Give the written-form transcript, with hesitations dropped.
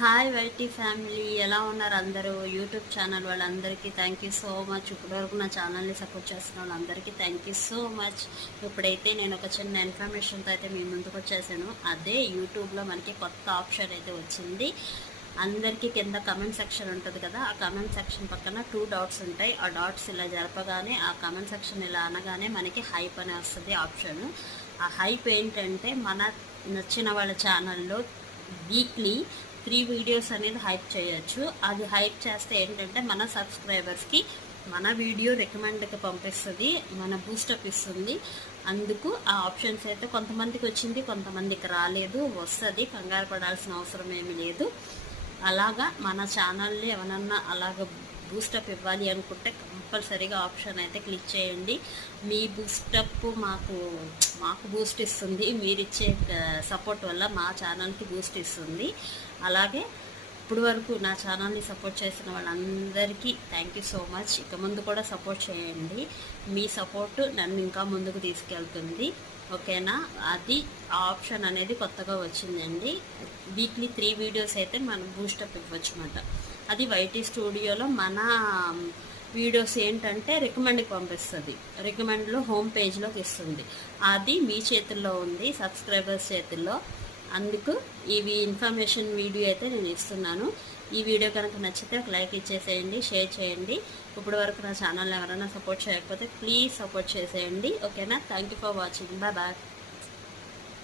Hi YT family, ఎలా ఉన్నారు అందరూ? యూట్యూబ్ ఛానల్ వాళ్ళందరికీ థ్యాంక్ యూ సో మచ్. ఇప్పటివరకు నా ఛానల్ని సపోర్ట్ చేస్తున్న వాళ్ళందరికీ థ్యాంక్ యూ సో మచ్. ఇప్పుడైతే నేను ఒక చిన్న ఇన్ఫర్మేషన్తో అయితే మీ ముందుకు వచ్చేసాను. అదే యూట్యూబ్లో మనకి కొత్త ఆప్షన్ అయితే వచ్చింది. అందరికీ కింద కమెంట్ సెక్షన్ ఉంటుంది కదా, ఆ కమెంట్ సెక్షన్ పక్కన 2 డాట్స్ ఉంటాయి. ఆ డాట్స్ ఇలా జరపగానే, ఆ కమెంట్ సెక్షన్ ఇలా అనగానే మనకి హైప్ అనే వస్తుంది ఆప్షన్. ఆ హైప్ ఏంటంటే, మన నచ్చిన వాళ్ళ ఛానల్లో వీక్లీ 3 వీడియోస్ అనేది హైప్ చేయొచ్చు. అది హైప్ చేస్తే ఏంటంటే మన సబ్స్క్రైబర్స్కి మన వీడియో రికమెండ్కి పంపిస్తుంది, మన బూస్టప్ ఇస్తుంది. అందుకు ఆ ఆప్షన్స్ అయితే కొంతమందికి వచ్చింది, కొంతమందికి రాలేదు. వస్తుంది, కంగారు పడాల్సిన అవసరం ఏమీ లేదు. అలాగా మన ఛానల్ని ఎవరన్నా అలాగ బూస్టప్ ఇవ్వాలి అనుకుంటే కంపల్సరీగా ఆప్షన్ అయితే క్లిక్ చేయండి. మీ బూస్టప్ మాకు బూస్ట్ ఇస్తుంది. మీరు ఇచ్చే సపోర్ట్ వల్ల మా ఛానల్కి బూస్ట్ ఇస్తుంది. అలాగే ఇప్పుడు వరకు నా ఛానల్ని సపోర్ట్ చేసిన వాళ్ళందరికీ థ్యాంక్ యూ సో మచ్. ఇక ముందు కూడా సపోర్ట్ చేయండి. మీ సపోర్ట్ నన్ను ఇంకా ముందుకు తీసుకెళ్తుంది. ఓకేనా? అది ఆప్షన్ అనేది కొత్తగా వచ్చిందండి. వీక్లీ 3 వీడియోస్ అయితే మనం బూస్టప్ ఇవ్వచ్చు అన్నమాట. అది వైటీ స్టూడియోలో మన వీడియోస్ ఏంటంటే రికమెండ్కి పంపిస్తుంది. రికమెండ్లో హోమ్ పేజ్లోకి ఇస్తుంది. అది మీ చేతుల్లో ఉంది, సబ్స్క్రైబర్స్ చేతుల్లో. అందుకు ఇవి ఇన్ఫర్మేషన్ వీడియో అయితే నేను ఇస్తున్నాను. ఈ వీడియో కనుక నచ్చితే ఒక లైక్ ఇచ్చేసేయండి, షేర్ చేయండి. ఇప్పటి వరకు నా ఛానల్ ఎవరైనా సపోర్ట్ చేయకపోతే ప్లీజ్ సపోర్ట్ చేసేయండి. ఓకేనా? Thank you for watching. Bye bye.